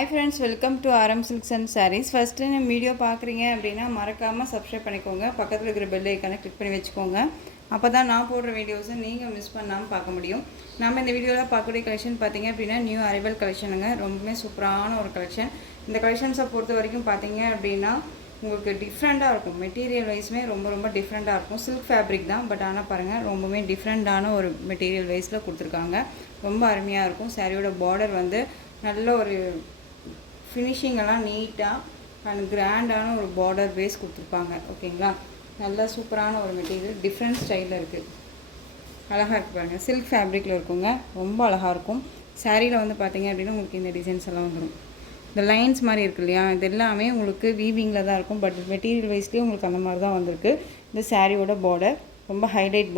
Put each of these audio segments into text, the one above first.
Hi friends, welcome to RM Silks and Sarees. First time video பார்க்குறீங்க அப்படின்னா மறக்காமல் subscribe பண்ணிக்கோங்க. பக்கத்தில் இருக்கிற பெல் ஐக்கானை கிளிக் பண்ணி வச்சுக்கோங்க. அப்போ தான் நான் போடுற வீடியோஸை நீங்கள் மிஸ் பண்ணாமல் பார்க்க முடியும். நம்ம இந்த வீடியோவில் பார்க்கக்கூடிய கலெக்ஷன் பார்த்தீங்க அப்படின்னா நியூ அரைவல் கலெக்ஷனுங்க. ரொம்பவே சூப்பரான ஒரு கலெக்ஷன். இந்த கலெக்ஷன்ஸை பொறுத்த வரைக்கும் பார்த்தீங்க அப்படின்னா உங்களுக்கு டிஃப்ரெண்ட்டாக இருக்கும். மெட்டீரியல் வைஸுமே ரொம்ப டிஃப்ரெண்ட்டாக இருக்கும். சில்க் ஃபேப்ரிக் தான், பட் ஆனால் பாருங்கள் ரொம்பவே டிஃப்ரெண்ட்டான ஒரு மெட்டீரியல் வைஸில் கொடுத்துருக்காங்க. ரொம்ப அருமையாக இருக்கும். சாரியோட பார்டர் வந்து நல்ல ஒரு ஃபினிஷிங்கெல்லாம் நீட்டாக அண்ட் கிராண்டான ஒரு பார்டர் பேஸ் கொடுத்துருப்பாங்க. ஓகேங்களா, நல்லா சூப்பரான ஒரு மெட்டீரியல், டிஃப்ரெண்ட் ஸ்டைலில் இருக்குது. அழகாக இருக்குது பாருங்கள். சில்க் ஃபேப்ரிக்கில் இருக்குங்க, ரொம்ப அழகாக இருக்கும். சாரியில் வந்து பார்த்திங்க அப்படின்னா உங்களுக்கு இந்த டிசைன்ஸ் எல்லாம் வந்துடும். இந்த லைன்ஸ் மாதிரி இருக்குது இல்லையா, இது எல்லாமே உங்களுக்கு வீவிங்கில் தான் இருக்கும். பட் மெட்டீரியல் வைஸ்லேயே உங்களுக்கு அந்த மாதிரி தான் வந்திருக்கு. இந்த சாரியோட பார்டர் ரொம்ப ஹைலைட்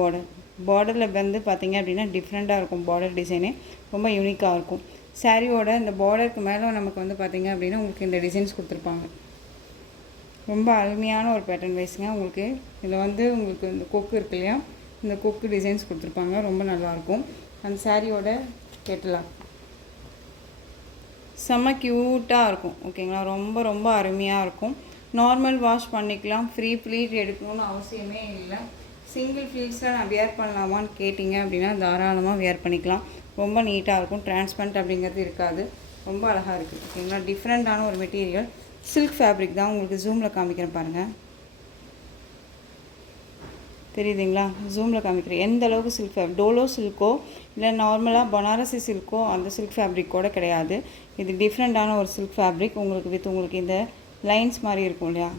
பார்டரில் வந்து பார்த்திங்க அப்படின்னா டிஃப்ரெண்ட்டாக இருக்கும். பார்டர் டிசைனே ரொம்ப யூனிக்காக இருக்கும். சாரியோட இந்த பார்டருக்கு மேலே நமக்கு வந்து பார்த்திங்க அப்படின்னா உங்களுக்கு இந்த டிசைன்ஸ் கொடுத்துருப்பாங்க. ரொம்ப அருமையான ஒரு பேட்டர்ன் வைஸுங்க. உங்களுக்கு இதில் வந்து உங்களுக்கு இந்த கொக்கு இருக்கு இல்லையா, இந்த கொக்கு டிசைன்ஸ் கொடுத்துருப்பாங்க. ரொம்ப நல்லாயிருக்கும். அந்த சாரியோட கேட்டலாம் செம்ம க்யூட்டாக இருக்கும். ஓகேங்களா, ரொம்ப அருமையாக இருக்கும். நார்மல் வாஷ் பண்ணிக்கலாம். ஃப்ரீ ப்ளீட் எடுக்கணும்னு அவசியமே இல்லை. சிங்கிள் ஃப்ளீட்ஸில் நான் வியர் பண்ணலாமான்னு கேட்டிங்க அப்படின்னா தாராளமாக வியர் பண்ணிக்கலாம். ரொம்ப நீட்டாக இருக்கும். டிரான்ஸ்பரண்ட் அப்படிங்கிறது இருக்காது. ரொம்ப அழகாக இருக்குது. ஓகேங்களா, டிஃப்ரெண்ட்டான ஒரு மெட்டீரியல். சில்க் ஃபேப்ரிக் தான். உங்களுக்கு ஜூமில் காமிக்கிறேன் பாருங்கள், தெரியுதுங்களா? ஜூமில் காமிக்கிறேன் எந்த அளவுக்கு சில்க் ஃபேப்ரிக். டோலோ சில்க்கோ இல்லை நார்மலாக பனாரசி சில்க்கோ அந்த சில்க் ஃபேப்ரிக் கூட கிடையாது. இது டிஃப்ரெண்ட்டான ஒரு சில்க் ஃபேப்ரிக். உங்களுக்கு இந்த லைன்ஸ் மாதிரி இருக்கும் இல்லையா,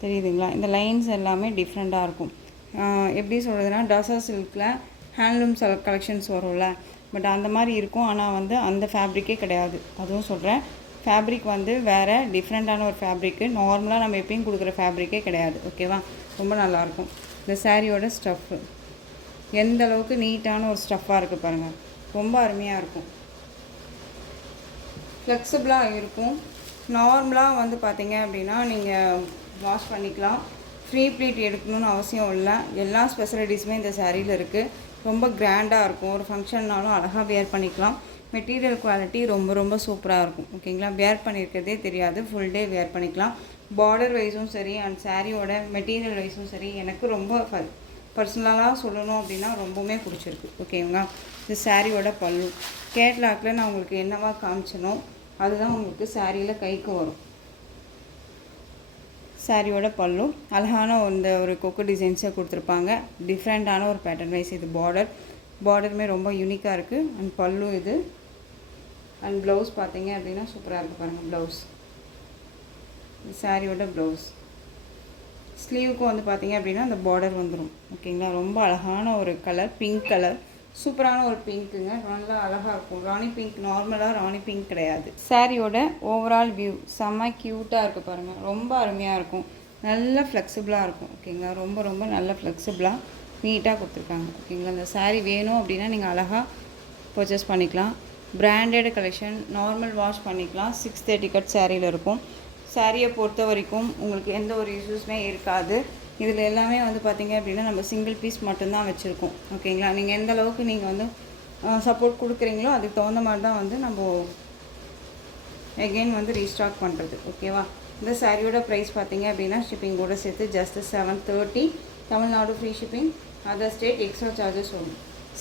தெரியுதுங்களா? இந்த லைன்ஸ் எல்லாமே டிஃப்ரெண்ட்டாக இருக்கும். எப்படி சொல்கிறதுனா, டசா சில்கில் ஹேண்ட்லூம் கலெக்ஷன்ஸ் வரும்ல, பட் அந்த மாதிரி இருக்கும். ஆனால் வந்து அந்த ஃபேப்ரிக்கே கிடையாது. அதுவும் சொல்கிறேன், ஃபேப்ரிக் வந்து வேறு டிஃப்ரெண்ட்டான ஒரு ஃபேப்ரிக்கு. நார்மலாக நம்ம எப்பயும் கொடுக்குற ஃபேப்ரிக்கே கிடையாது. ஓகேவா, ரொம்ப நல்லாயிருக்கும். இந்த சாரியோட ஸ்டஃப்பு எந்த அளவுக்கு நீட்டான ஒரு ஸ்டஃப்பாக இருக்குது பாருங்கள். ரொம்ப அருமையாக இருக்கும். ஃப்ளெக்சிபிளாக இருக்கும். நார்மலாக வந்து பார்த்திங்க அப்படின்னா நீங்கள் வாஷ் பண்ணிக்கலாம். ஃப்ரீ ப்ளீட் எடுக்கணும்னு அவசியம் இல்லை. எல்லா ஸ்பெஷலிட்டிஸுமே இந்த சாரியில் இருக்குது. ரொம்ப கிராண்டாக இருக்கும். ஒரு ஃபங்க்ஷன்னாலும் அழகாக வேர் பண்ணிக்கலாம். மெட்டீரியல் குவாலிட்டி ரொம்ப சூப்பராக இருக்கும். ஓகேங்களா, வேர் பண்ணியிருக்கிறதே தெரியாது. ஃபுல் டே வேர் பண்ணிக்கலாம். பார்டர் வைஸும் சரி அண்ட் சாரியோட மெட்டீரியல் வைஸும் சரி எனக்கு ரொம்ப பர்சனலாக சொல்லணும் அப்படின்னா ரொம்பவுமே பிடிச்சிருக்கு. ஓகேங்களா, இந்த சாரியோட பல்லு கேட்லாக்கில் நான் உங்களுக்கு என்னவா காமிச்சனோ அதுதான் உங்களுக்கு சாரியில் கைக்கு வரும். சாரியோட பல்லு அழகான ஒரு கொக்கு டிசைன்ஸை கொடுத்துருப்பாங்க. டிஃப்ரெண்ட்டான ஒரு பேட்டர்ன் வைஸ். இது பார்டருமே ரொம்ப யூனிக்காக இருக்குது. அண்ட் பல்லு இது. அண்ட் ப்ளவுஸ் பார்த்தீங்க அப்படின்னா சூப்பராக இருக்குது பாருங்கள். ப்ளவுஸ் சாரியோட ப்ளவுஸ். ஸ்லீவுக்கும் வந்து பார்த்தீங்க அப்படின்னா அந்த பார்டர் வந்துடும். ஓகேங்களா, ரொம்ப அழகான ஒரு கலர், பிங்க் கலர். சூப்பரான ஒரு பிங்க்குங்க. நல்லா அழகாக இருக்கும். ராணி பிங்க், நார்மலாக ராணி பிங்க் கிடையாது. சாரியோட ஓவரால் வியூ செம்ம க்யூட்டாக இருக்குது பாருங்கள். ரொம்ப அருமையாக இருக்கும். நல்ல ஃப்ளெக்சிபிளாக இருக்கும். ஓகேங்களா, ரொம்ப நல்ல ஃப்ளெக்சிபிளாக நீட்டாக கொடுத்துருக்காங்க. ஓகேங்களா, இந்த சாரீ வேணும் அப்படின்னா நீங்கள் அழகாக பர்ச்சேஸ் பண்ணிக்கலாம். Branded collection. நார்மல் வாஷ் பண்ணிக்கலாம். 630 கட் சாரியில் இருக்கும். சாரியை பொறுத்த வரைக்கும் உங்களுக்கு எந்த ஒரு இஷ்யூஸுமே இருக்காது. இதில் எல்லாமே வந்து பார்த்திங்க அப்படின்னா நம்ம சிங்கிள் பீஸ் மட்டும்தான் வச்சுருக்கோம். ஓகேங்களா, நீங்கள் எந்த அளவுக்கு நீங்கள் வந்து சப்போர்ட் கொடுக்குறீங்களோ அதுக்கு தகுந்த மாதிரி தான் வந்து நம்ம எகெயின் வந்து ரீஸ்டாக் பண்ணுறது. ஓகேவா, இந்த சாரியோட ப்ரைஸ் பார்த்திங்க அப்படின்னா ஷிப்பிங்கோடு சேர்த்து just 730. Tamil Nadu free shipping. Other state extra charges வரும்.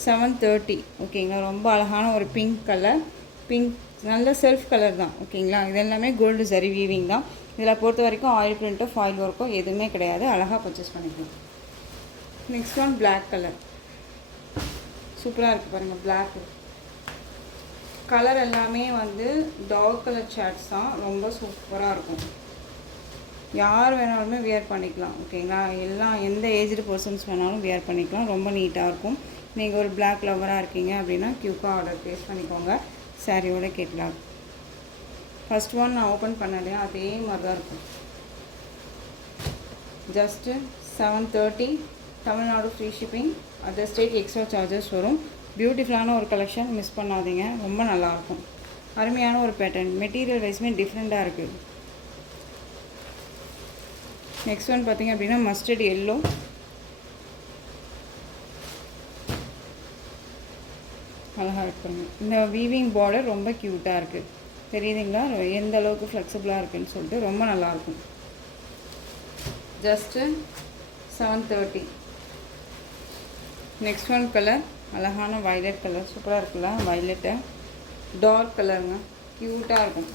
730. ஓகேங்களா, ரொம்ப அழகான ஒரு பிங்க் கலர். பிங்க் நல்ல செல்ஃப் கலர் தான். ஓகேங்களா, இது எல்லாமே கோல்டு சரி வீவிங் தான். இதில் பொறுத்த வரைக்கும் ஆயில் பிரிண்ட்டோ ஃபாயில் ஒர்க்கோ எதுவுமே கிடையாது. அழகாக பர்ச்சேஸ் பண்ணிக்கலாம். Next one black colour. சூப்பராக இருக்குது பாருங்கள். பிளாக் கலர் எல்லாமே வந்து டார்க் கலர் ஷேட்ஸ் தான். ரொம்ப சூப்பராக இருக்கும். யார் வேணாலுமே வியர் பண்ணிக்கலாம். ஓகேங்களா, எல்லாம் எந்த ஏஜ்டு பர்சன்ஸ் வேணாலும் வியர் பண்ணிக்கலாம். ரொம்ப நீட்டாக இருக்கும். நீங்கள் ஒரு பிளாக் லவராக இருக்கீங்க அப்படின்னா க்யூக்காக ஆர்டர் ப்ளேஸ் பண்ணிக்கோங்க. சாரியோட கேட்லாக். ஃபஸ்ட் ஒன் நான் ஓப்பன் பண்ணலையா, அதே மாதிரி தான் இருக்கும். Just 730. Tamil Nadu free shipping. Other state extra charges வரும். பியூட்டிஃபுல்லான ஒரு கலெக்ஷன், மிஸ் பண்ணாதீங்க. ரொம்ப நல்லாயிருக்கும். அருமையான ஒரு பேட்டர்ன். மெட்டீரியல் வைஸுமே டிஃப்ரெண்ட்டாக இருக்குது. நெக்ஸ்ட் ஒன் பார்த்திங்க அப்படின்னா மஸ்டர்ட் எல்லோ. அழகாக இருக்குங்க. இந்த வீவிங் பார்டர் ரொம்ப க்யூட்டாக இருக்குது. தெரியுதுங்களா எந்த அளவுக்கு ஃப்ளெக்சிபிளாக இருக்குதுன்னு சொல்லிட்டு ரொம்ப நல்லாயிருக்கும். ஜஸ்ட்டு 730. நெக்ஸ்ட் ஒன் கலர் அழகான வயலட் கலர், சூப்பராக இருக்குல்ல வயலட்டு, டார்க் கலருங்க, க்யூட்டாக இருக்கும்.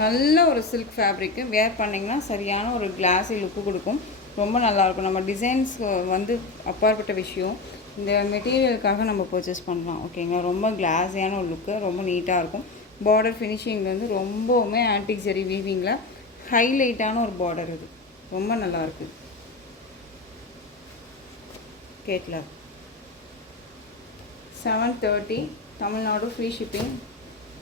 நல்ல ஒரு சில்க் ஃபேப்ரிக்கு, வேர் பண்ணிங்கன்னா சரியான ஒரு கிளாஸி லுக்கு கொடுக்கும். ரொம்ப நல்லாயிருக்கும். நம்ம டிசைன்ஸ் வந்து அப்பாற்பட்ட விஷயம், இந்த மெட்டீரியலுக்காக நம்ம பர்ச்சேஸ் பண்ணலாம். ஓகேங்களா, ரொம்ப கிளாஸியான ஒரு லுக்கு, ரொம்ப நீட்டாக இருக்கும். பார்டர் ஃபினிஷிங் வந்து ரொம்பவுமே ஆன்டிக் ஜெரி வீவிங்கில் ஹைலைட்டான ஒரு பார்டர். இது ரொம்ப நல்லாயிருக்கு. கேட்கலாம் 730. Tamil Nadu free shipping.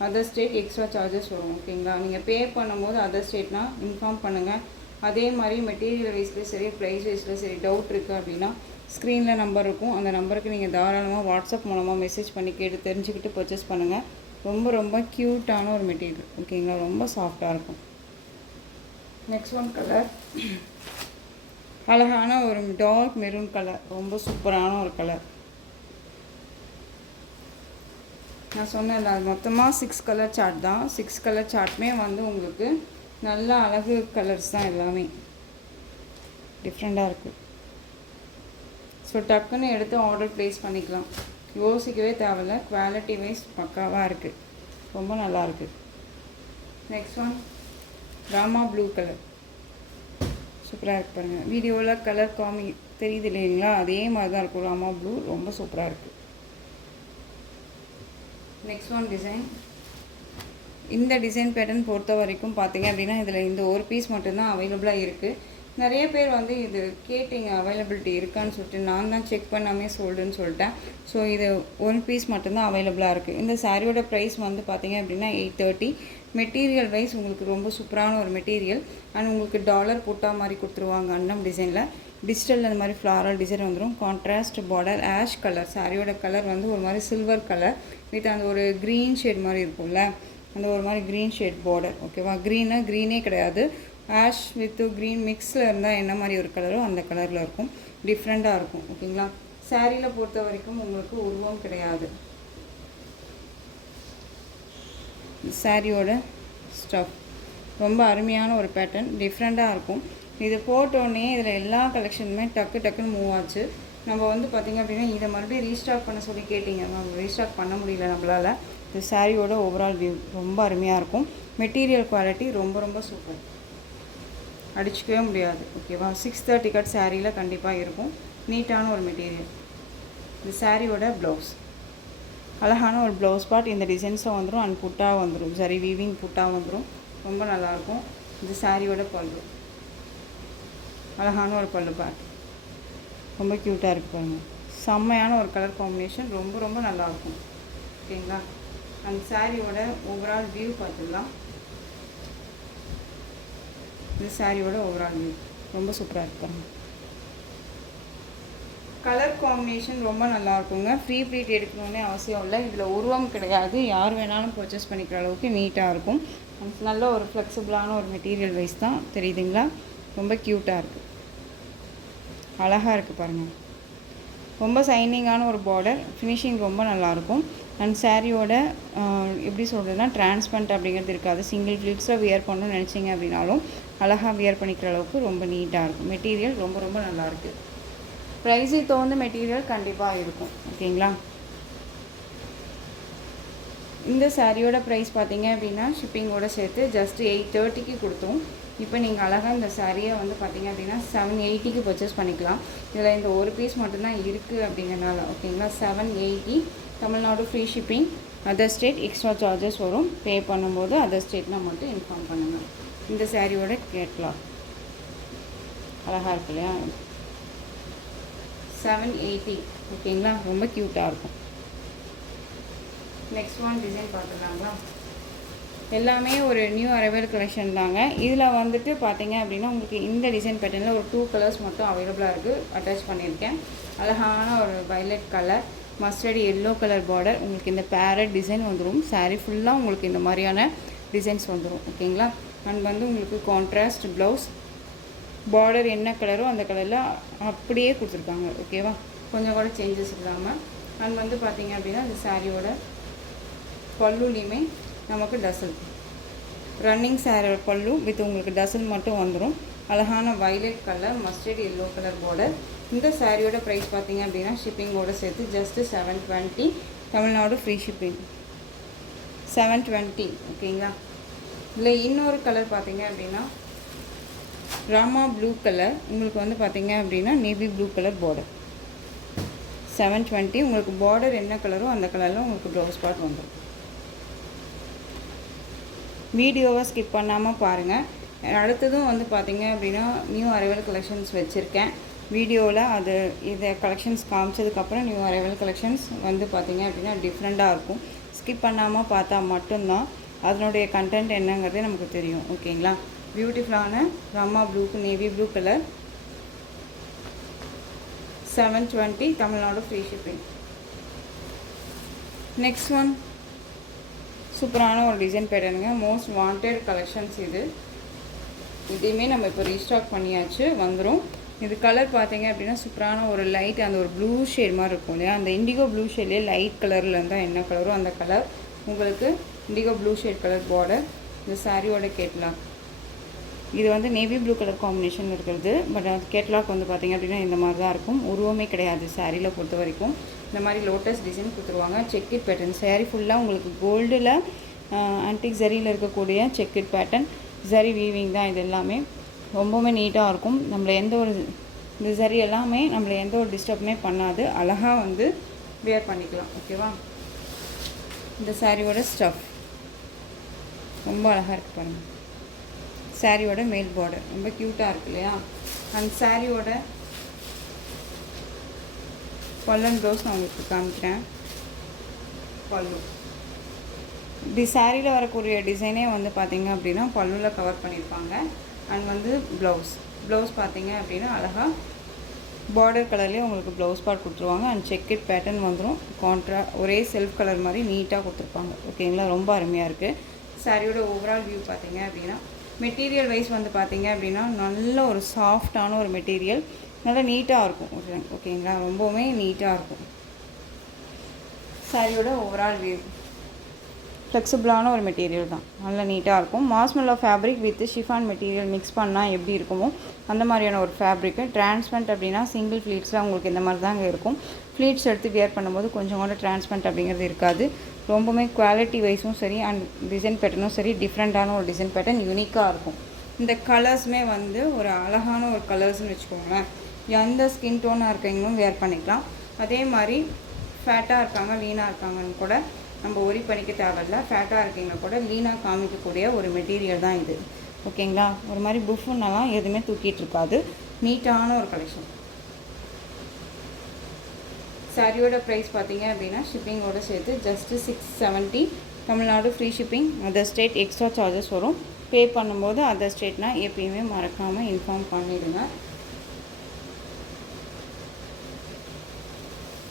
Other state extra charges வரும். ஓகேங்களா, நீங்கள் பே பண்ணும்போது அதர் ஸ்டேட்னால் இன்ஃபார்ம் பண்ணுங்கள். அதே மாதிரி மெட்டீரியல் வைஸ்லேயும் சரி, ப்ரைஸ் வைஸ்லேயும் சரி டவுட் இருக்குது அப்படின்னா ஸ்க்ரீனில் நம்பர் இருக்கும். அந்த நம்பருக்கு நீங்கள் தாராளமாக வாட்ஸ்அப் மூலமாக மெசேஜ் பண்ணி கேட்டு தெரிஞ்சுக்கிட்டு பர்ச்சேஸ் பண்ணுங்கள். ரொம்ப ரொம்ப க்யூட்டான ஒரு மெட்டீரியல். ஓகேங்களா, ரொம்ப சாஃப்டாக இருக்கும். நெக்ஸ்ட் ஒன் கலர் அழகான ஒரு டார்க் மெரூன் கலர், ரொம்ப சூப்பரான ஒரு கலர். நான் சொன்னேன் அது மொத்தமாக 6 கலர் சார்ட் தான். 6 கலர் சார்ட்டுமே வந்து உங்களுக்கு நல்ல அழகு கலர்ஸ் தான், எல்லாமே டிஃப்ரெண்ட்டாக இருக்குது. ஸோ டக்குன்னு எடுத்து ஆர்டர் ப்ளேஸ் பண்ணிக்கலாம், யோசிக்கவே தேவையில்ல. குவாலிட்டி வைஸ் பக்காவாக இருக்குது, ரொம்ப நல்லாயிருக்கு. Next one Rama blue colour, சூப்பராக இருக்கு பாருங்கள். வீடியோவில் கலர் தெரியுது இல்லைங்களா, அதே மாதிரி தான் இருக்கும். ராமா ப்ளூ ரொம்ப சூப்பராக இருக்குது. Next one design. இந்த டிசைன் பேட்டர்ன் பொறுத்த வரைக்கும் பார்த்தீங்க அப்படின்னா இதில் இந்த ஒரு பீஸ் மட்டும்தான் அவைலபிளாக இருக்குது. நிறைய பேர் வந்து இது கேட்டிங்க அவைலபிலிட்டி இருக்கான்னு சொல்லிட்டு, நான் தான் செக் பண்ணாமே சோல்டுன்னு சொல்லிட்டேன். ஸோ இது ஒன் பீஸ் மட்டும்தான் அவைலபிளாக இருக்குது. இந்த சாரியோட ப்ரைஸ் வந்து பார்த்தீங்க அப்படின்னா 830. மெட்டீரியல் வைஸ் உங்களுக்கு ரொம்ப சூப்பரான ஒரு மெட்டீரியல். அண்ட் உங்களுக்கு டாலர் புட்டா மாதிரி கொடுத்துருவாங்க அன்னம் டிசைனில். டிஜிட்டல் அந்த மாதிரி ஃப்ளாரல் டிசைன் வந்துடும். Contrast border, ash colour. சாரியோட கலர் வந்து ஒரு மாதிரி சில்வர் கலர் வித் அந்த ஒரு க்ரீன் ஷேட் மாதிரி இருக்கும்ல, அந்த ஒரு மாதிரி க்ரீன் ஷேட் பார்டர். ஓகேவா, க்ரீனே கிடையாது, ஆஷ் வித் க்ரீன் மிக்ஸில் இருந்தால் என்ன மாதிரி ஒரு கலரோ அந்த கலரில் இருக்கும். டிஃப்ரெண்ட்டாக இருக்கும். ஓகேங்களா, சாரியில் பொறுத்த வரைக்கும் உங்களுக்கு உருவம் கிடையாது. சாரியோட ஸ்டஃப் ரொம்ப அருமையான ஒரு பேட்டர்ன், டிஃப்ரெண்ட்டாக இருக்கும். இது போட்டோடனே இதில் எல்லா கலெக்ஷனுமே டக்குன்னு மூவ் ஆச்சு. நம்ம வந்து பார்த்திங்க அப்படின்னா இதை மறுபடியும் ரீஸ்டாக் பண்ண சொல்லி கேட்டிங்க, நம்ம ரீஸ்டாக் பண்ண முடியல நம்மளால். இந்த சாரியோட ஓவரால் வியூ ரொம்ப அருமையாக இருக்கும். மெட்டீரியல் குவாலிட்டி ரொம்ப ரொம்ப சூப்பர், அடிச்சிக்கவே முடியாது. ஓகேவா, 630 கட் சாரியில் கண்டிப்பாக இருக்கும். நீட்டான ஒரு மெட்டீரியல். இந்த சாரியோட ப்ளவுஸ் அழகான ஒரு ப்ளவுஸ் பார்ட். இந்த டிசைன்ஸும் வந்துடும் அண்ட் புட்டா வந்துடும், சரி வீவிங் புட்டா வந்துடும். ரொம்ப நல்லாயிருக்கும். இந்த சாரியோட பல்லு அழகான ஒரு பல்லு பார்ட், ரொம்ப க்யூட்டாக இருக்குது பாருங்கள். செம்மையான ஒரு கலர் காம்பினேஷன், ரொம்ப ரொம்ப நல்லாயிருக்கும். ஓகேங்களா, அந்த சாரியோட ஓவரால் வியூ பார்த்துடலாம். இந்த சாரியோட ஓவரால் வியூ ரொம்ப சூப்பராக இருக்குது. கலர் காம்பினேஷன் ரொம்ப நல்லாயிருக்குங்க. ஃப்ரீ ப்ளீட் எடுக்கணுன்னே அவசியம் இல்லை. இதில் உருவம் கிடையாது, யார் வேணாலும் பர்ச்சேஸ் பண்ணிக்கிற அளவுக்கு நீட்டாக இருக்கும். நல்ல ஒரு ஃப்ளெக்சிபிளான ஒரு மெட்டீரியல் வைஸ் தான், தெரியுதுங்களா, ரொம்ப க்யூட்டாக இருக்குது, அழகாக இருக்குது பாருங்கள். ரொம்ப சைனிங்கான ஒரு பார்டர், ஃபினிஷிங் ரொம்ப நல்லாயிருக்கும். அண்ட் சாரியோட எப்படி சொல்கிறதுனா டிரான்ஸ்பரண்ட் அப்படிங்கிறது இருக்காது. சிங்கிள் ஃப்ளிட்ஸாக வியர் பண்ணணும்னு நினச்சிங்க அப்படின்னாலும் அழகாக வியர் பண்ணிக்கிற அளவுக்கு ரொம்ப நீட்டாக இருக்கும். மெட்டீரியல் ரொம்ப ரொம்ப நல்லாயிருக்கு. ப்ரைஸை தகுந்த மெட்டீரியல் கண்டிப்பாக இருக்கும். ஓகேங்களா, இந்த சாரியோட ப்ரைஸ் பார்த்தீங்க அப்படின்னா ஷிப்பிங்கோடு சேர்த்து ஜஸ்ட் 830க்கு கொடுத்தோம். இப்போ நீங்கள் அழகாக இந்த சாரியை வந்து பார்த்தீங்க அப்படின்னா 780க்கு பர்ச்சேஸ் பண்ணிக்கலாம். இதில் இந்த ஒரு பீஸ் மட்டும்தான் இருக்குது அப்படிங்கிறனால. ஓகேங்களா, 780. Tamil Nadu free shipping. Other state extra charges வரும். பே பண்ணும்போது அதர் ஸ்டேட்னால் மட்டும் இன்ஃபார்ம் பண்ணுங்கள். இந்த சாரியோட கேட்லாக் அழகாக இருக்கு இல்லையா, 780. ஓகேங்களா, ரொம்ப க்யூட்டாக இருக்கும். நெக்ஸ்ட் ஒன் டிசைன் பார்த்துக்கலாங்களா. எல்லாமே ஒரு நியூ அரைவல் கலெக்ஷன் தாங்க. இதில் வந்துட்டு பார்த்தீங்க அப்படின்னா உங்களுக்கு இந்த டிசைன் பேட்டர்னில் ஒரு 2 கலர்ஸ் மட்டும் அவைலபிளாக இருக்குது. அட்டாச் பண்ணியிருக்கேன். அழகான ஒரு violet colour, mustard yellow colour border. உங்களுக்கு இந்த பேரட் டிசைன் வந்துடும். சாரீ ஃபுல்லாக உங்களுக்கு இந்த மாதிரியான டிசைன்ஸ் வந்துடும். ஓகேங்களா, அண்ட் வந்து உங்களுக்கு கான்ட்ராஸ்ட் ப்ளவுஸ். பார்டர் என்ன கலரோ அந்த கலரில் அப்படியே கொடுத்துருக்காங்க. ஓகேவா, கொஞ்சம் கூட சேஞ்சஸ் இல்லாமல் அண்ட் வந்து பார்த்திங்க அப்படின்னா இந்த சாரியோட பல்லுலேயுமே நமக்கு டசல் ரன்னிங் சாரியோட பல்லு வித் உங்களுக்கு டசல் மட்டும் வந்துடும். அழகான violet colour mustard yellow colour border. இந்த சாரியோட ப்ரைஸ் பார்த்திங்க அப்படின்னா ஷிப்பிங்கோடு சேர்த்து ஜஸ்ட்டு 720. Tamil Nadu free shipping 720. ஓகேங்களா. இதில் இன்னொரு கலர் பார்த்திங்க அப்படின்னா ராமா ப்ளூ கலர். உங்களுக்கு வந்து பார்த்திங்க அப்படின்னா நேவி ப்ளூ கலர் பார்டர் 720. உங்களுக்கு பார்டர் என்ன கலரோ அந்த கலரில் உங்களுக்கு ப்ளவுஸ் பார்ட் வந்துடும். வீடியோவை ஸ்கிப் பண்ணாமல் பாருங்கள். அடுத்ததும் வந்து பார்த்திங்க அப்படின்னா நியூ அரைவல் கலெக்ஷன்ஸ் வச்சுருக்கேன் வீடியோவில். அது இதை கலெக்ஷன்ஸ் காமிச்சதுக்கப்புறம் நியூ அரைவல் கலெக்ஷன்ஸ் வந்து பார்த்திங்க அப்படின்னா டிஃப்ரெண்ட்டாக இருக்கும். ஸ்கிப் பண்ணாமல் பார்த்தா மட்டும்தான் அதனுடைய கண்டென்ட் என்னங்கிறதே நமக்கு தெரியும். ஓகேங்களா. பியூட்டிஃபுல்லான ராமா ப்ளூக்கு navy blue colour 720. Tamil Nadu free shipping. Next one சூப்பரான ஒரு டிசைன் பேட்டர்னுங்க. மோஸ்ட் வாண்டட் கலெக்ஷன்ஸ் இது. இதையுமே நம்ம இப்போ ரீஸ்டாக் பண்ணியாச்சு, வந்துடும். இது கலர் பார்த்தீங்க அப்படின்னா சூப்பரான ஒரு லைட் அந்த ஒரு ப்ளூ ஷேட் மாதிரி இருக்கும் இல்லையா, அந்த இண்டிகோ ப்ளூ ஷேட்லேயே லைட் கலரில் இருந்தால் என்ன கலரோ அந்த கலர் உங்களுக்கு indigo blue shade colour border. இந்த சாரியோட கேட்லாக் இது வந்து நேவி ப்ளூ கலர் காம்பினேஷன் இருக்கிறது. பட் அது கேட்லாக் வந்து பார்த்திங்க அப்படின்னா இந்த மாதிரி தான் இருக்கும். உருவமே கிடையாது சாரியில் பொறுத்த வரைக்கும். இந்த மாதிரி லோட்டஸ் டிசைன் கொடுத்துருவாங்க. செக்கிட் பேட்டர்ன் சாரி ஃபுல்லாக உங்களுக்கு கோல்டில் ஆன்டிக் ஜரியில் இருக்கக்கூடிய செக்கிட் பேட்டர்ன் ஜரி வீவிங் தான். இது எல்லாமே ரொம்பவுமே நீட்டாக இருக்கும். நம்மளை எந்த ஒரு இந்த ஜரி எல்லாமே நம்மளை எந்த ஒரு டிஸ்டர்புமே பண்ணாது. அழகாக வந்து வியர் பண்ணிக்கலாம். ஓகேவா. இந்த சாரியோட ஸ்டஃப் ரொம்ப அழகாக இருக்குது பாருங்கள். சாரியோட மேல் பார்டர் ரொம்ப க்யூட்டாக இருக்குது இல்லையா. அந்த சாரியோட பல்லன் ப்ளவுஸ் நான் உங்களுக்கு காமிக்கிறேன். பல்லு இப்படி சாரியில் வரக்கூடிய டிசைனே வந்து பார்த்திங்க அப்படின்னா பல்லுவில் கவர் பண்ணியிருப்பாங்க. அண்ட் வந்து ப்ளவுஸ் பார்த்திங்க அப்படின்னா அழகாக பார்டர் கலர்லேயே உங்களுக்கு ப்ளவுஸ் பார்ட் கொடுத்துருவாங்க. அண்ட் செக்கிட் பேட்டர்ன் வந்துடும். ஒரே செல்ஃப் கலர் மாதிரி நீட்டாக கொடுத்துருப்பாங்க. ஓகேங்களா. ரொம்ப அருமையாக இருக்குது. சாரியோட ஓவரால் வியூ பார்த்திங்க அப்படின்னா மெட்டீரியல் வைஸ் வந்து பார்த்திங்க அப்படின்னா நல்ல ஒரு சாஃப்டான ஒரு மெட்டீரியல், நல்லா நீட்டாக இருக்கும். ஓகேங்களா. ரொம்பவுமே நீட்டாக இருக்கும். சாரியோட ஓவரால் வியூ ஃப்ளெக்சிபிளான ஒரு மெட்டீரியல் தான், நல்லா நீட்டாக இருக்கும். Marshmallow fabric with chiffon material mix பண்ணால் எப்படி இருக்குமோ அந்த மாதிரியான ஒரு ஃபேப்ரிக்கு. டிரான்ஸ்பரண்ட் அப்படின்னா சிங்கிள் ஃப்ளீட்ஸில் உங்களுக்கு இந்த மாதிரி தாங்க இருக்கும். ஃப்ளீட்ஸ் எடுத்து வியர் பண்ணும்போது கொஞ்சம் கூட டிரான்ஸ்பரண்ட் அப்படிங்கிறது இருக்காது. ரொம்பவுமே குவாலிட்டி வைஸும் சரி அண்ட் டிசைன் பேட்டர்னும் சரி டிஃப்ரெண்ட்டான ஒரு டிசைன் பேட்டர்ன் யூனிக்காக இருக்கும். இந்த கலர்ஸுமே வந்து ஒரு அழகான ஒரு கலர்ஸ்னு வச்சுக்கோங்களேன். எந்த ஸ்கின் டோனாக இருக்கீங்களும் வியர் பண்ணிக்கலாம். அதே மாதிரி ஃபேட்டாக இருக்காங்க லீனாக இருக்காங்கன்னு கூட நம்ம ஒரி பண்ணிக்க தேவையில்ல. ஃபேட்டாக இருக்கீங்க கூட லீனாக காமிக்கக்கூடிய ஒரு மெட்டீரியல் தான் இது. ஓகேங்களா. ஒரு மாதிரி புஃபுன்னெல்லாம் எதுவுமே தூக்கிட்டு இருக்காது. நீட்டான ஒரு கலெக்ஷன். சாரியோட ப்ரைஸ் பார்த்தீங்க அப்படின்னா ஷிப்பிங்கோடு சேர்த்து just 670. Tamil Nadu free shipping. Other state extra charges வரும். பே பண்ணும்போது அதர் ஸ்டேட்னால் எப்பயுமே மறக்காமல் இன்ஃபார்ம் பண்ணிவிடுங்க.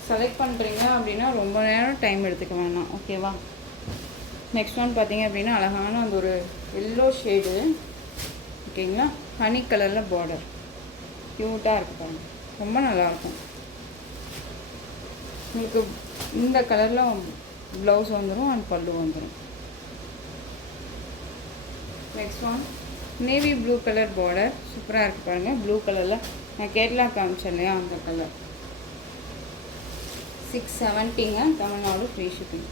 செலக்ட் பண்ணுறீங்க அப்படின்னா ரொம்ப நேரம் டைம் எடுத்துக்க வேணாம். ஓகேவா. நெக்ஸ்ட் ஒன் பார்த்தீங்க அப்படின்னா அழகான அந்த ஒரு எல்லோ ஷேடு. ஓகேங்களா. ஹனி கலரில் பார்டர் க்யூட்டாக இருக்குது பாருங்க, ரொம்ப நல்லாயிருக்கும். உங்களுக்கு இந்த கலரில் ப்ளவுஸ் வந்துடும் அண்ட் பல்லு வந்துடும். Next one navy blue colour border சூப்பராக இருக்குது பாருங்கள். ப்ளூ கலரில் நான் கேட்லாக் காமிச்சேன் இல்லையா அந்த கலர். 670ங்க. Tamil Nadu free shipping.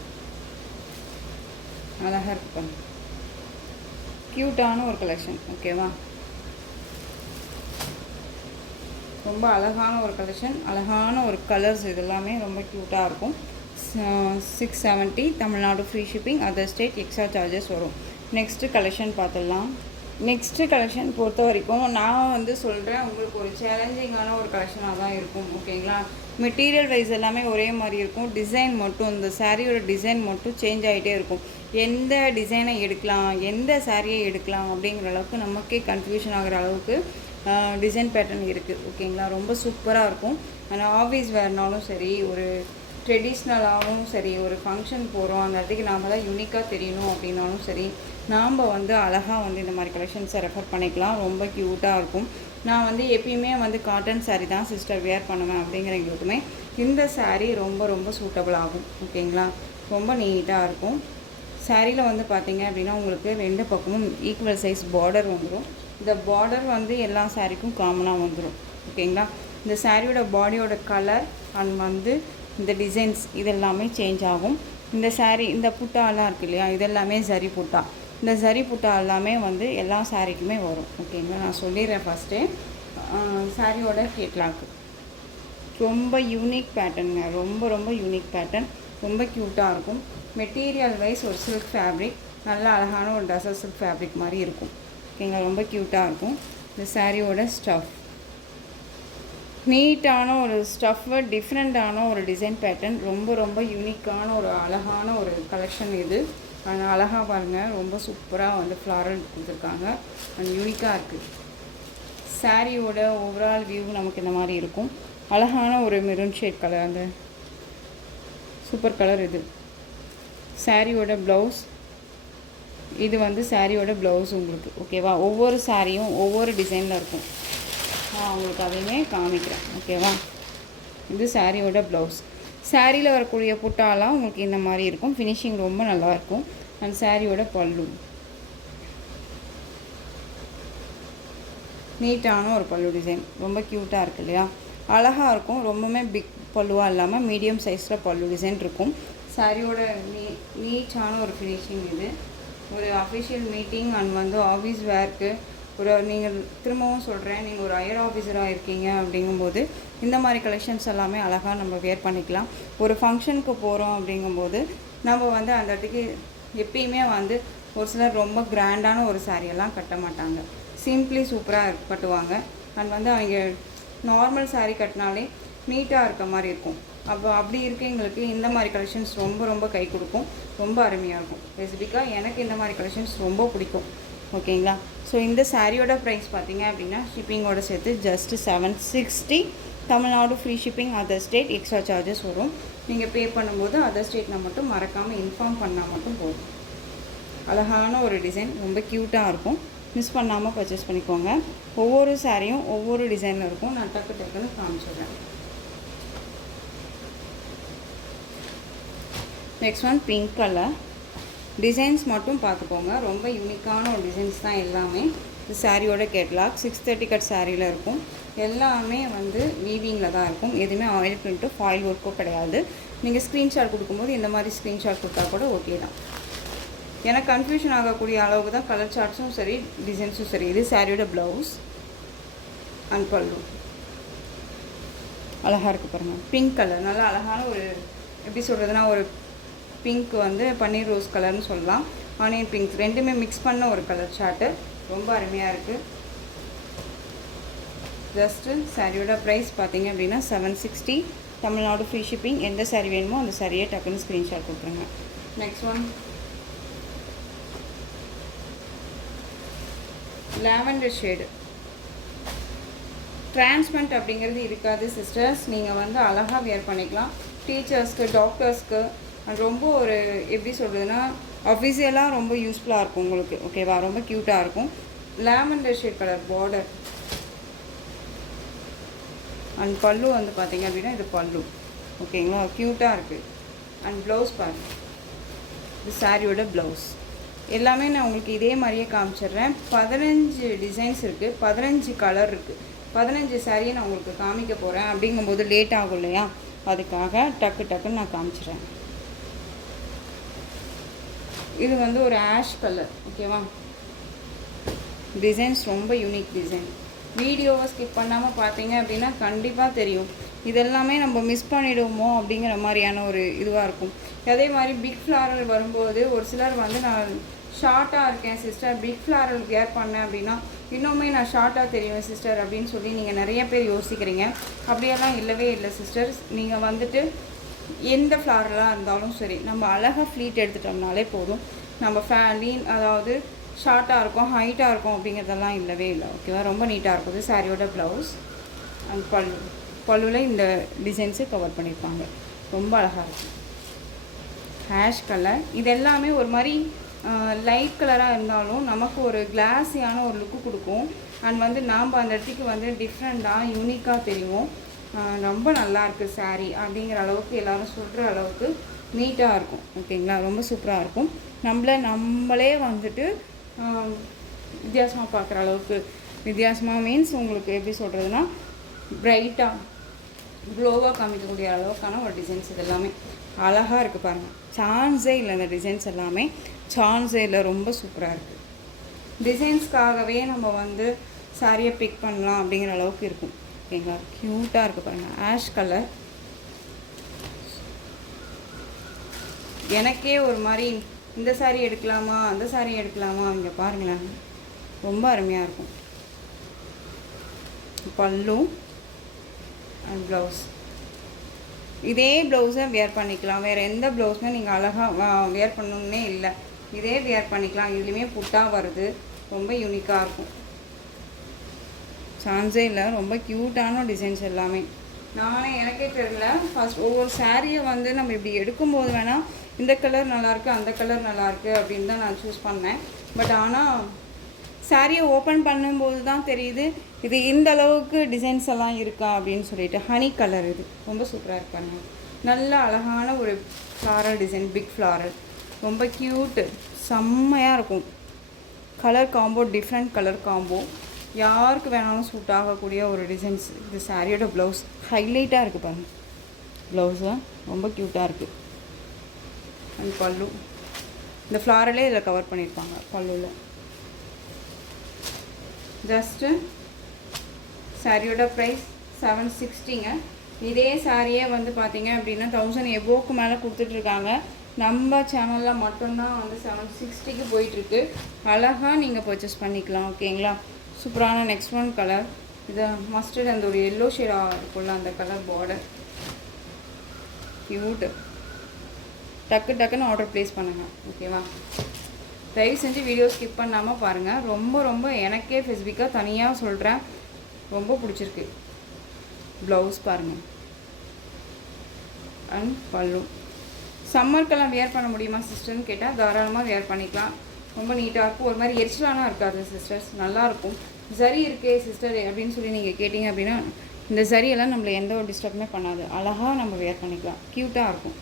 அழகாக இருக்கு பாருங்க, க்யூட்டான ஒரு கலெக்ஷன். ஓகேவா. ரொம்ப அழகான ஒரு கலெக்ஷன், அழகான ஒரு கலர்ஸ், இது எல்லாமே ரொம்ப க்யூட்டாக இருக்கும். 670 Tamil Nadu free shipping. Other state extra charges வரும். நெக்ஸ்ட்டு கலெக்ஷன் பார்த்துடலாம். நெக்ஸ்ட்டு கலெக்ஷன் பொறுத்த வரைக்கும் நான் வந்து சொல்கிறேன், உங்களுக்கு ஒரு சேலஞ்சிங்கான ஒரு கலெக்ஷனாக தான் இருக்கும். ஓகேங்களா. மெட்டீரியல் வைஸ் எல்லாமே ஒரே மாதிரி இருக்கும். டிசைன் மட்டும் இந்த சாரியோட டிசைன் மட்டும் சேஞ்ச் ஆகிட்டே இருக்கும். எந்த டிசைனை எடுக்கலாம், எந்த சாரியை எடுக்கலாம் அப்படிங்கிற அளவுக்கு நமக்கே கன்ஃபியூஷன் ஆகிற அளவுக்கு டிசைன் பேட்டர்ன் இருக்குது. ஓகேங்களா. ரொம்ப சூப்பராக இருக்கும். ஆனால் ஆஃபீஸ் வேர்னாலும் சரி, ஒரு ட்ரெடிஷ்னலாகவும் சரி, ஒரு ஃபங்க்ஷன் போகிறோம் அந்த இடத்துக்கு நாம் தான் யூனிக்காக தெரியணும் அப்படின்னாலும் சரி, நாம் வந்து அழகாக வந்து இந்த மாதிரி கலெக்ஷன்ஸை ரெஃபர் பண்ணிக்கலாம். ரொம்ப க்யூட்டாக இருக்கும். நான் வந்து எப்பயுமே வந்து காட்டன் சாரீ தான் சிஸ்டர் வேர் பண்ணுவேன் அப்படிங்கிறவங்களுக்குமே இந்த சாரீ ரொம்ப ரொம்ப சூட்டபிள் ஆகும். ஓகேங்களா, ரொம்ப நீட்டாக இருக்கும். சாரியில் வந்து பார்த்திங்க அப்படின்னா உங்களுக்கு 2 பக்கமும் ஈக்குவல் சைஸ் பார்டர் வந்துடும். இந்த பார்டர் வந்து எல்லா சாரீக்கும் காமனாக வந்துடும். ஓகேங்களா, இந்த சாரியோட பாடியோட கலர் அண்ட் வந்து இந்த டிசைன்ஸ் இதெல்லாமே சேஞ்ச் ஆகும். இந்த சாரீ இந்த புட்டாலாம் இருக்குது இல்லையா, இதெல்லாமே ஜரி புட்டா. இந்த ஜரி புட்டா எல்லாமே வந்து எல்லா சாரீக்குமே வரும். ஓகேங்களா, நான் சொல்லிடுறேன் ஃபஸ்ட்டே. சாரியோட கேட்லாக்கு ரொம்ப யூனிக் பேட்டர்னுங்க, ரொம்ப ரொம்ப யூனிக் பேட்டர்ன், ரொம்ப க்யூட்டாக இருக்கும். மெட்டீரியல் வைஸ் ஒரு சில்க் ஃபேப்ரிக், நல்லா அழகான ஒரு டசர் சில்க் ஃபேப்ரிக் மாதிரி இருக்கும். ஓகேங்களா, ரொம்ப க்யூட்டாக இருக்கும். இந்த சாரியோட ஸ்டஃப் நீட்டான ஒரு ஸ்டஃப்பு, டிஃப்ரெண்ட்டான ஒரு டிசைன் பேட்டர்ன், ரொம்ப ரொம்ப யூனிக்கான ஒரு அழகான ஒரு கலெக்ஷன் இது. ஆனால் அழகாக பாருங்கள், ரொம்ப சூப்பராக வந்து ஃப்ளாரல் கொடுத்துருக்காங்க அண்ட் யூனிக்காக இருக்குது. சாரியோட ஓவரால் வியூ நமக்கு இந்த மாதிரி இருக்கும். அழகான ஒரு மெரூன் ஷேட் கலர், அந்த சூப்பர் கலர் இது. சாரியோட ப்ளவுஸ் இது வந்து சாரியோட ப்ளவுஸ் உங்களுக்கு. ஓகேவா, ஒவ்வொரு சாரியும் ஒவ்வொரு டிசைனில் இருக்கும். நான் உங்களுக்கு அதையுமே காமிக்கிறேன். ஓகேவா, இது சாரியோட ப்ளவுஸ். சாரியில் வரக்கூடிய புட்டாலாம் உங்களுக்கு இந்த மாதிரி இருக்கும். ஃபினிஷிங் ரொம்ப நல்லாயிருக்கும். அண்ட் சாரியோட பல்லு நீட்டான ஒரு பல்லு டிசைன், ரொம்ப க்யூட்டாக இருக்குது இல்லையா, அழகாக இருக்கும். ரொம்பவுமே பிக் பல்லுவாக இல்லாமல் மீடியம் சைஸில் பல்லு டிசைன் இருக்கும். சாரியோட நீட்டான ஒரு ஃபினிஷிங் இது. ஒரு அஃபிஷியல் மீட்டிங் அண்ட் வந்து ஆஃபீஸ் வேர்க்கு ஒரு நீங்கள் திரும்பவும் சொல்கிறேன், நீங்கள் ஒரு ஹையர் ஆஃபீஸராக இருக்கீங்க அப்படிங்கும்போது இந்த மாதிரி கலெக்ஷன்ஸ் எல்லாமே அழகாக நம்ம வேர் பண்ணிக்கலாம். ஒரு ஃபங்க்ஷனுக்கு போகிறோம் அப்படிங்கும்போது நம்ம வந்து அந்த இடத்துக்கு எப்பயுமே வந்து ஒரு சிலர் ரொம்ப கிராண்டான ஒரு சாரியெல்லாம் கட்ட மாட்டாங்க, சிம்பிளி சூப்பராக கட்டுவாங்க. அண்ட் வந்து அவங்க நார்மல் சாரீ கட்டினாலே நீட்டாக இருக்க மாதிரி இருக்கும். அப்போ அப்படி இருக்கவங்களுக்கு இந்த மாதிரி கலெக்ஷன்ஸ் ரொம்ப ரொம்ப கை கொடுக்கும், ரொம்ப அருமையாக இருக்கும். ஸ்பெசிஃபிக்காக எனக்கு இந்த மாதிரி கலெக்ஷன்ஸ் ரொம்ப பிடிக்கும். ஓகேங்களா, ஸோ இந்த சாரியோட ப்ரைஸ் பார்த்தீங்க அப்படின்னா ஷிப்பிங்கோட சேர்த்து just 760. Tamil Nadu free shipping, other state extra charges வரும். நீங்கள் பே பண்ணும்போது அதர் ஸ்டேட்டில் மட்டும் மறக்காமல் இன்ஃபார்ம் பண்ணால் மட்டும் போதும். அழகான ஒரு டிசைன், ரொம்ப க்யூட்டாக இருக்கும். மிஸ் பண்ணாமல் பர்ச்சேஸ் பண்ணிக்கோங்க. ஒவ்வொரு சாரியும் ஒவ்வொரு டிசைனில் இருக்கும். நான் டக்குன்னு காமிச்சிடுறேன். Next one pink colour. Designs மட்டும் பார்த்துக்கோங்க, ரொம்ப யூனிக்கான ஒரு டிசைன்ஸ் தான் எல்லாமே. இந்த சாரியோட கேட்லாக் 630 கட் சாரியில் இருக்கும். எல்லாமே வந்து வீவிங்கில் தான் இருக்கும். எதுவுமே ஆயில் பிரிண்ட்டோ ஃபாயில் ஒர்க்கோ கிடையாது. நீங்கள் ஸ்க்ரீன்ஷாட் கொடுக்கும்போது இந்த மாதிரி ஸ்க்ரீன்ஷாட் கொடுத்தா கூட ஓகே தான். எனக்கு கன்ஃபியூஷன் ஆகக்கூடிய அளவுக்கு தான் கலர் சார்ட்ஸும் சரி டிசைன்ஸும் சரி. இது சாரியோட ப்ளவுஸ் அண்ட் பல்லு அழகாக இருக்குது பாருங்கள். பிங்க் கலர் நல்லா அழகான ஒரு, எப்படி சொல்கிறதுனா, ஒரு பிங்க் வந்து பன்னீர் ரோஸ் கலர்னு சொல்லலாம், ஆனியன் பிங்க் ரெண்டுமே மிக்ஸ் பண்ண ஒரு கலர் சார்ட்டு, ரொம்ப அருமையாக இருக்குது. ஜஸ்ட்டு சாரியோட ப்ரைஸ் பார்த்தீங்க அப்படின்னா 760. Tamil Nadu free shipping. எந்த சாரி வேணுமோ அந்த சாரியை டக்குன்னு ஸ்க்ரீன்ஷாட் கொடுத்துருங்க. Next one lavender shade. Transparent அப்படிங்கிறது இருக்காது சிஸ்டர்ஸ், நீங்கள் வந்து அழகாக வியர் பண்ணிக்கலாம். டீச்சர்ஸ்க்கு, டாக்டர்ஸ்க்கு ரொம்ப ஒரு, எப்படி சொல்கிறதுனா, அஃபிஷியலாக ரொம்ப யூஸ்ஃபுல்லாக இருக்கும் உங்களுக்கு. ஓகேவா, ரொம்ப க்யூட்டாக இருக்கும். Lavender shade colour border and பல்லு வந்து பார்த்திங்க அப்படின்னா இது பல்லு. ஓகேங்களா, க்யூட்டாக இருக்குது. அண்ட் ப்ளவுஸ் பாருங்கள், இது சாரியோட ப்ளவுஸ். எல்லாமே நான் உங்களுக்கு இதே மாதிரியே காமிச்சிடுறேன். 15 டிசைன்ஸ் இருக்குது, 15 கலர் இருக்குது. 15 சாரியை நான் உங்களுக்கு காமிக்க போகிறேன். அப்படிங்கும்போது லேட் ஆகும் இல்லையா, அதுக்காக டக்குன்னு நான் காமிச்சிடுறேன். இது வந்து ஒரு ஆஷ் கலர். ஓகேவா, டிசைன்ஸ் ரொம்ப யூனிக் டிசைன். வீடியோவை ஸ்கிப் பண்ணாமல் பார்த்தீங்க அப்படின்னா கண்டிப்பாக தெரியும். இதெல்லாமே நம்ம மிஸ் பண்ணிவிடுவோமோ அப்படிங்கிற மாதிரியான ஒரு இதுவாக இருக்கும். அதே மாதிரி பிக் ஃப்ளாரல் வரும்போது ஒரு சிலர் வந்து நான் ஷார்ட்டாக இருக்கேன் சிஸ்டர், பிக் ஃப்ளாரல் வேர் பண்ணேன் அப்படின்னா இன்னுமே நான் ஷார்ட்டாக தெரியும் சிஸ்டர் அப்படின்னு சொல்லி நீங்கள் நிறைய பேர் யோசிக்கிறீங்க. அப்படியெல்லாம் இல்லவே இல்லை சிஸ்டர்ஸ். நீங்கள் வந்துட்டு எந்த ஃப்ளாரலாக இருந்தாலும் சரி, நம்ம அழகாக ஃப்ளீட் எடுத்துட்டோம்னாலே போதும். நம்ம லீன், அதாவது ஷார்ட்டாக இருக்கும், ஹைட்டாக இருக்கும் அப்படிங்கிறதெல்லாம் இல்லவே இல்லை. ஓகேவா, ரொம்ப நீட்டாக இருக்குது. சாரியோட ப்ளவுஸ் அண்ட் பல்லுவில் இந்த டிசைன்ஸு கவர் பண்ணியிருப்பாங்க. ரொம்ப அழகாக இருக்கும். Hash colour. இது எல்லாமே ஒரு மாதிரி லைட் கலராக இருந்தாலும் நமக்கு ஒரு கிளாஸியான ஒரு லுக்கு கொடுக்கும். அண்ட் வந்து நாம் அந்த இடத்துக்கு வந்து டிஃப்ரெண்ட்டாக யூனிக்காக தெரியும். ரொம்ப நல்லாயிருக்கு சாரீ அப்படிங்கிற அளவுக்கு எல்லோரும் சொல்கிற அளவுக்கு நீட்டாக இருக்கும். ஓகேங்களா, ரொம்ப சூப்பராக இருக்கும். நம்மளே வந்துட்டு வித்தியாசமாக பார்க்குற அளவுக்கு, வித்தியாசமாக மீன்ஸ் உங்களுக்கு எப்படி சொல்கிறதுனா பிரைட்டாக க்ளோவாக காமிக்கக்கூடிய அளவுக்கான ஒரு டிசைன்ஸ். இது எல்லாமே அழகாக இருக்குது பாருங்கள். சான்ஸே இல்லை, இந்த டிசைன்ஸ் எல்லாமே சான்ஸே இல்லை, ரொம்ப சூப்பராக இருக்குது. டிசைன்ஸ்க்காகவே நம்ம வந்து சாரியை பிக் பண்ணலாம் அப்படிங்கிற அளவுக்கு இருக்கும். ஓகேங்களா, க்யூட்டாக இருக்குது பாருங்கள். ஆஷ் கலர் எனக்கே ஒரு மாதிரி இந்த சாரீ எடுக்கலாமா அந்த சாரீ எடுக்கலாமா, இங்கே பாருங்களேன், ரொம்ப அருமையாக இருக்கும். பல்லு அண்ட் ப்ளவுஸ், இதே ப்ளவுஸை வியர் பண்ணிக்கலாம். வேறு எந்த ப்ளவுஸுமே நீங்கள் அழகாக வியர் பண்ணணுன்னே இல்லை, இதே வியர் பண்ணிக்கலாம். இதுலேயுமே புட்டாக வருது, ரொம்ப யூனிக்காக இருக்கும். சான்ஸே இல்லை, ரொம்ப க்யூட்டான டிசைன்ஸ் எல்லாமே. நானே எனக்கே தெரியல, ஃபஸ்ட் ஒவ்வொரு சாரியை வந்து நம்ம இப்படி எடுக்கும்போது வேணால் இந்த கலர் நல்லாயிருக்கு அந்த கலர் நல்லாயிருக்கு அப்படின்னு தான் நான் சூஸ் பண்ணேன். பட் ஆனால் சாரியை ஓப்பன் பண்ணும்போது தான் தெரியுது இது இந்த அளவுக்கு டிசைன்ஸ் எல்லாம் இருக்கா அப்படின்னு சொல்லிட்டு. ஹனி கலர் இது ரொம்ப சூப்பராக இருப்பாங்க. நல்ல அழகான ஒரு ஃப்ளாரல் டிசைன், பிக் ஃப்ளாரல், ரொம்ப க்யூட்டு, செம்மையாக இருக்கும். Colour combo, different colour combo, யாருக்கு வேணாலும் சூட் ஆகக்கூடிய ஒரு டிசைன்ஸ். இது சாரியோட ப்ளவுஸ் ஹைலைட்டாக இருக்குது பாருங்கள். ப்ளவுஸு ரொம்ப க்யூட்டாக இருக்குது. அண்ட் பல்லு, இந்த ஃப்ளாரலே இதில் கவர் பண்ணியிருப்பாங்க பல்லுவில். ஜஸ்ட்டு சாரியோட ப்ரைஸ் 760ங்க. இதே சாரியே வந்து பார்த்தீங்க அப்படின்னா 1000 எபோவுக்கு மேலே கொடுத்துட்ருக்காங்க. நம்ம சேனலில் மட்டும்தான் வந்து 760க்கு போயிட்டுருக்கு. அழகாக நீங்கள் பர்ச்சேஸ் பண்ணிக்கலாம். ஓகேங்களா, சூப்பரான நெக்ஸ்ட் ஒன் கலர். இது மஸ்டர்ட், அந்த ஒரு எல்லோ ஷேடாக இருக்குல்ல அந்த கலர் பார்டர், க்யூட்டு. டக்குன்னு ஆர்டர் ப்ளேஸ் பண்ணுங்கள். ஓகேவா, தயவு செஞ்சு வீடியோ ஸ்கிப் பண்ணாமல் பாருங்கள். ரொம்ப எனக்கே ஸ்பெசிஃபிக்காக தனியாக சொல்கிறேன், ரொம்ப பிடிச்சிருக்கு. ப்ளவுஸ் பாருங்கள் அண்ட் பல்லு. சம்மருக்கெல்லாம் வியர் பண்ண முடியுமா சிஸ்டர்னு கேட்டால் தாராளமாக வியர் பண்ணிக்கலாம். ரொம்ப நீட்டாக இருக்கும், ஒரு மாதிரி எரிச்சலானா இருக்காது சிஸ்டர்ஸ், நல்லாயிருக்கும். சரி இருக்கே சிஸ்டர் அப்படின்னு சொல்லி நீங்கள் கேட்டிங்க அப்படின்னா இந்த சரியெல்லாம் நம்மளை எந்த ஒரு டிஸ்டர்புமே பண்ணாது, அழகாக நம்ம வியர் பண்ணிக்கலாம், க்யூட்டாக இருக்கும்.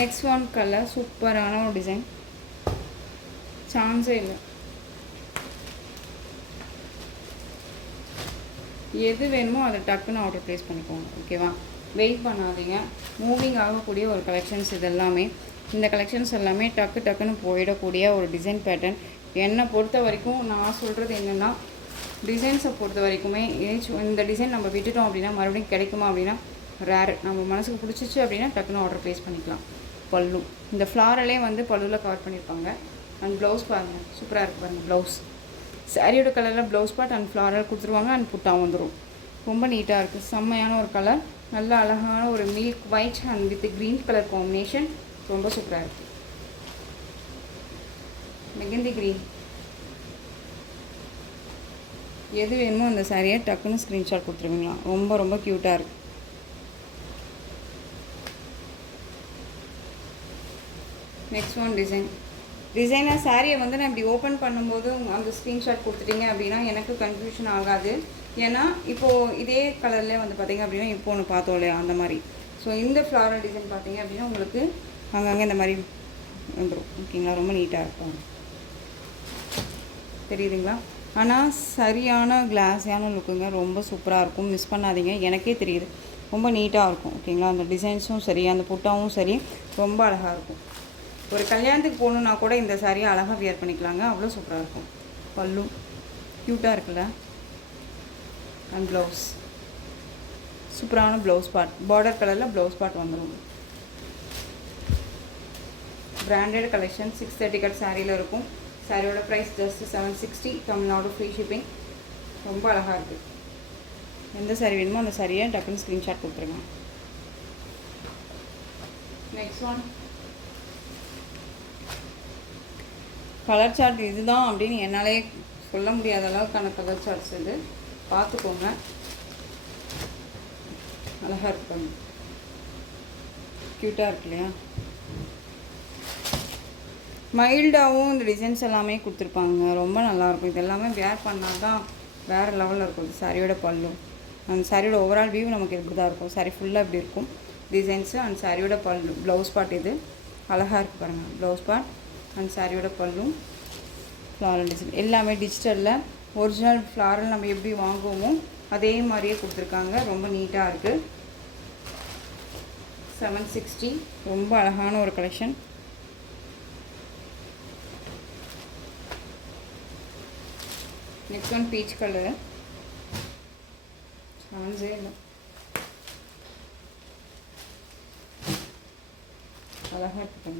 நெக்ஸ்ட் ஒன் கலர், சூப்பரான ஒரு டிசைன், சான்ஸே இல்லை. எது வேணுமோ அதை டக்குன்னு ஆர்டர் ப்ளேஸ் பண்ணிக்கோங்க. ஓகேவா, வெயிட் பண்ணாதீங்க. மூவிங் ஆகக்கூடிய ஒரு கலெக்ஷன்ஸ் இது எல்லாமே. இந்த கலெக்ஷன்ஸ் எல்லாமே டக்குன்னு போயிடக்கூடிய ஒரு டிசைன் பேட்டர்ன். என்னை பொறுத்த வரைக்கும் நான் சொல்கிறது என்னென்னா, டிசைன்ஸை பொறுத்த வரைக்குமே இந்த டிசைன் நம்ம விட்டுட்டோம் அப்படின்னா மறுபடியும் கிடைக்குமா அப்படின்னா ரேர். நம்ம மனசுக்கு பிடிச்சிச்சு அப்படின்னா டக்குன்னு ஆர்டர் ப்ளேஸ் பண்ணிக்கலாம். பல்லு, இந்த ஃப்ளாரலே வந்து பல்லுவில் கவர் பண்ணியிருப்பாங்க. அண்ட் ப்ளவுஸ் பாருங்கள், சூப்பராக இருக்குது பாருங்கள். ப்ளவுஸ் சாரியோட கலரில் ப்ளவுஸ் பார்ட் அண்ட் ஃப்ளாரல் கொடுத்துருவாங்க. அண்ட் புட்டா வந்துடும். ரொம்ப நீட்டாக இருக்குது, செம்மையான ஒரு கலர், நல்ல அழகான ஒரு milk white and with green colour combination, ரொம்ப சூப்பராக இருக்குது. மெகந்தி க்ரீன், எது வேணுமோ அந்த சாரியை டக்குன்னு ஸ்க்ரீன்ஷாட் கொடுத்துருவீங்களா, ரொம்ப க்யூட்டாக இருக்குது. நெக்ஸ்ட் ஒன் டிசைனாக சாரியை வந்து நான் இப்படி ஓப்பன் பண்ணும்போது அந்த ஸ்க்ரீன்ஷாட் கொடுத்துட்டீங்க அப்படின்னா எனக்கு கன்ஃபியூஷன் ஆகாது. ஏன்னா இப்போது இதே கலர்லேயே வந்து பார்த்திங்க அப்படின்னா இப்போ ஒன்று பார்த்தோம் இல்லையா அந்த மாதிரி. ஸோ இந்த ஃப்ளாரல் டிசைன் பார்த்திங்க அப்படின்னா உங்களுக்கு அங்கங்கே இந்த மாதிரி வந்துடும். ஓகேங்களா, ரொம்ப நீட்டாக இருக்கும், தெரியுதுங்களா. ஆனால் சரியான கிளாஸியான லுக்குங்க, ரொம்ப சூப்பராக இருக்கும், மிஸ் பண்ணாதீங்க. எனக்கே தெரியுது, ரொம்ப நீட்டாக இருக்கும். ஓகேங்களா, அந்த டிசைன்ஸும் சரி, அந்த புட்டாவும் சரி, ரொம்ப அழகாக இருக்கும். ஒரு கல்யாணத்துக்கு போகணுன்னா கூட இந்த சாரியை அழகாக வியர் பண்ணிக்கலாங்க, அவ்வளோ சூப்பராக இருக்கும். பல்லு க்யூட்டாக இருக்குல்ல. அண்ட் ப்ளவுஸ், சூப்பரான ப்ளவுஸ் பார்ட், பார்டர் கலரில் ப்ளவுஸ் பார்ட் வந்துடும். பிராண்டட் கலெக்ஷன், 630 கட் சாரியில் இருக்கும். சாரியோட price just 760, Tamil Nadu free shipping. ரொம்ப அழகாக இருக்குது. எந்த சாரி வேணுமோ அந்த சாரியை டக்குன்னு ஸ்க்ரீன்ஷாட் கொடுத்துருங்க. Next one colour chart. இதுதான் அப்படின்னு என்னாலே சொல்ல முடியாத அளவுக்கான கலர் சார்ட்ஸ் இது, பார்த்துக்கோங்க. அழகாக இருப்பாங்க, க்யூட்டாக இருக்கு இல்லையா. மைல்டாகவும் இந்த டிசைன்ஸ் எல்லாமே கொடுத்துருப்பாங்க. ரொம்ப நல்லாயிருக்கும். இது எல்லாமே வேர் பண்ணால் தான் வேறு லெவலில் இருக்கும். இது சாரியோட பல்லு. அந்த சாரியோட ஓவரால் வியூ நமக்கு இப்படி தான் இருக்கும். சாரி ஃபுல்லாக இப்படி இருக்கும் டிசைன்ஸு. அந்த சாரியோட பல்லு ப்ளவுஸ் பார்ட் இது அழகாக இருக்குது பாருங்கள். ப்ளவுஸ் பார்ட் அந்த சாரியோட பல்லும் ஃப்ளாரல் டிசைன் எல்லாமே டிஜிட்டலில் ஒரிஜினல் ஃப்ளாரல் நம்ம எப்படி வாங்குவோமோ அதே மாதிரியே கொடுத்துருக்காங்க. ரொம்ப நீட்டாக இருக்குது. 760 ரொம்ப அழகான ஒரு collection. Next one peach colour. சான்ஸே இல்லை, அழகாக இருக்கு.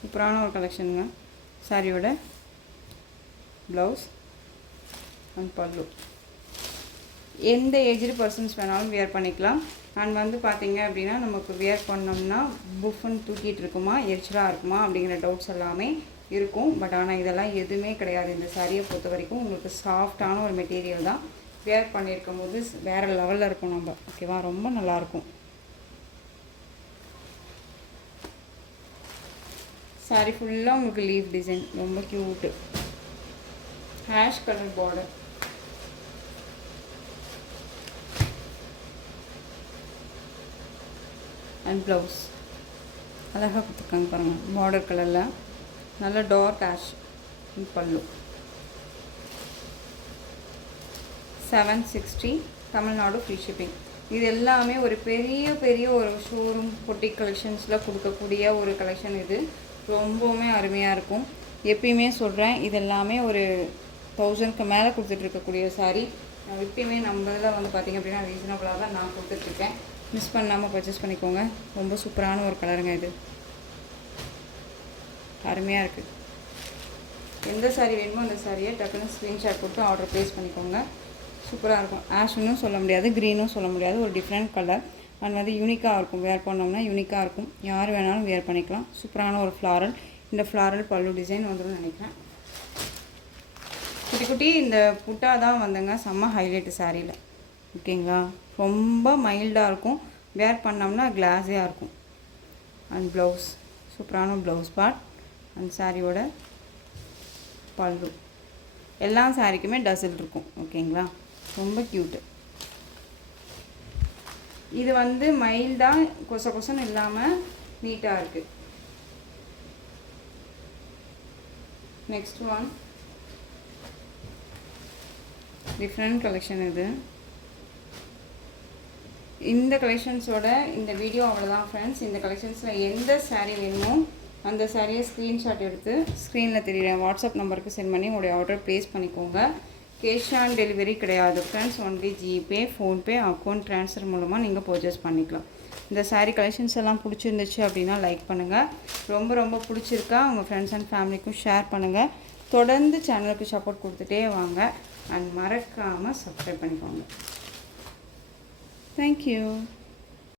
சூப்பரான ஒரு கலெக்ஷனுங்க. சாரியோட ப்ளவுஸ் அண்ட் பல்லு. எந்த ஏஜ்டு பர்சன்ஸ் வேணாலும் வியர் பண்ணிக்கலாம். அண்ட் வந்து பார்த்திங்க அப்படின்னா நமக்கு வியர் பண்ணோம்னா புஃப்னு தூக்கிட்டு இருக்குமா, எரிச்சலாக இருக்குமா அப்படிங்கிற டவுட்ஸ் எல்லாமே இருக்கும். பட் ஆனால் இதெல்லாம் எதுவுமே கிடையாது. இந்த சாரியை பொறுத்த வரைக்கும் உங்களுக்கு சாஃப்டான ஒரு மெட்டீரியல் தான். வியர் பண்ணியிருக்கும் போது வேறு லெவலில் இருக்கும் நம்ம. ஓகேவா, ரொம்ப நல்லாயிருக்கும். சாரி ஃபுல்லாக உங்களுக்கு லீஃப் டிசைன் ரொம்ப cute. Hash colour border. And blouse அழகாக கொடுத்துருக்காங்க பாருங்கள். பார்டர் கலரில் நல்ல டார்க் ஆஷ் பல்லு. 760 தமிழ்நாடு ஃப்ரீ ஷிப்பிங். இது எல்லாமே ஒரு பெரிய ஒரு ஷோரூம் பொட்டிக் கலெக்ஷன்ஸில் கொடுக்கக்கூடிய ஒரு கலெக்ஷன். இது ரொம்பவுமே அருமையாக இருக்கும். எப்பயுமே சொல்கிறேன், இது எல்லாமே ஒரு 1000க்கு மேலே கொடுத்துட்ருக்கக்கூடிய சாரீ. எப்பயுமே நம்ம இதில் வந்து பார்த்திங்க அப்படின்னா ரீசனபிளாக தான் நான் கொடுத்துட்ருக்கேன். மிஸ் பண்ணாமல் பர்ச்சேஸ் பண்ணிக்கோங்க. ரொம்ப சூப்பரான ஒரு கலருங்க. இது அருமையாக இருக்குது. எந்த சாரீ வேணுமோ அந்த சாரியை டக்குன்னு ஸ்க்ரீன்ஷாட் கொடுத்து ஆர்டர் ப்ளேஸ் பண்ணிக்கோங்க. சூப்பராக இருக்கும். ஆஷ்னும் சொல்ல முடியாது, க்ரீனும் சொல்ல முடியாது. ஒரு டிஃப்ரெண்ட் கலர். அண்ட் வந்து யூனிக்காக இருக்கும். வேர் பண்ணோம்னா யூனிக்காக இருக்கும். யார் வேணாலும் வேர் பண்ணிக்கலாம். சூப்பரான ஒரு ஃப்ளாரல். இந்த ஃப்ளாரல் பல்லு டிசைன் வந்துடும் நினைக்கிறேன். குட்டி குட்டி இந்த புட்டா தான் வந்துங்க செம்ம ஹைலைட்டு சாரியில். ஓகேங்களா, ரொம்ப மைல்டாக இருக்கும். வேர் பண்ணோம்னா கிளாஸியாக இருக்கும். அண்ட் ப்ளவுஸ் சூப்பரான ப்ளவுஸ் பார்ட். அந்த சாரியோட பல்லு. எல்லா சாரிக்குமே டசில் இருக்கும். ஓகேங்களா, ரொம்ப க்யூட்டு. இது வந்து மைல்டாக கொசன்னு இல்லாமல் நீட்டாக இருக்குது. Next one different collection. இது இந்த கலெக்ஷன்ஸோட இந்த வீடியோ அவ்வளோதான் ஃப்ரெண்ட்ஸ். இந்த கலெக்ஷன்ஸில் எந்த சாரீ வேணுமோ அந்த சாரியை ஸ்க்ரீன்ஷாட் எடுத்து ஸ்க்ரீனில் தெரியுற வாட்ஸ்அப் நம்பருக்கு சென்ட் பண்ணி உங்களுடைய ஆர்டர் ப்ளேஸ் பண்ணிக்கோங்க. கேஷ் ஆன் டெலிவரி கிடையாது friends. Only GPay, PhonePe, account transfer மூலமாக நீங்கள் பர்ச்சேஸ் பண்ணிக்கலாம். இந்த சாரீ கலெக்ஷன்ஸ் எல்லாம் பிடிச்சிருந்துச்சு அப்படின்னா லைக் பண்ணுங்கள். ரொம்ப பிடிச்சிருக்கா உங்கள் ஃப்ரெண்ட்ஸ் அண்ட் ஃபேமிலிக்கும் ஷேர் பண்ணுங்கள். தொடர்ந்து சேனலுக்கு சப்போர்ட் கொடுத்துட்டே வாங்க. அண்ட் மறக்காமல் சப்ஸ்கிரைப் பண்ணிக்கோங்க. தேங்க்யூ.